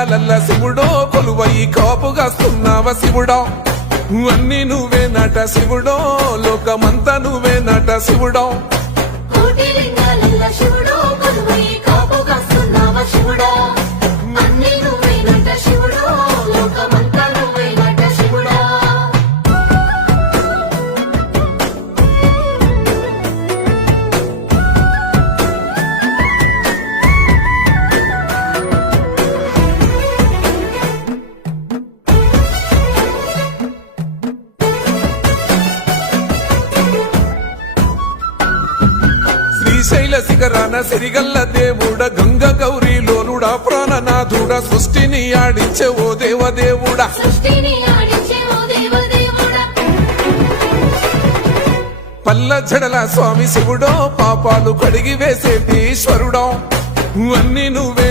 లింగాలల్ల శివుడో కొలువై కాపుగాస్తున్నావ శివుడా అన్ని నువ్వే నట శివుడో లోకమంతా నువ్వే నట శివుడో కోటి లింగాలల్ల శివుడో కొలువై కాపుగాస్తున్నావ శివుడా అన్ని నువ్వే నట శివుడో లోకమంతా నువ్వే నట శివుడా శ్రీశైల శిఖరాన సిరిగల్ల దేవుడ గంగ గౌరీ లోలుడా ప్రాణనాథుడా సృష్టిని ఆడించే ఓ దేవదేవుడా సృష్టిని ఆడించే ఓ దేవదేవుడా పల్ల జడల స్వామి శివుడో పాపాలు కడిగి వేసేటి ఈశ్వరుడో అన్ని నువ్వే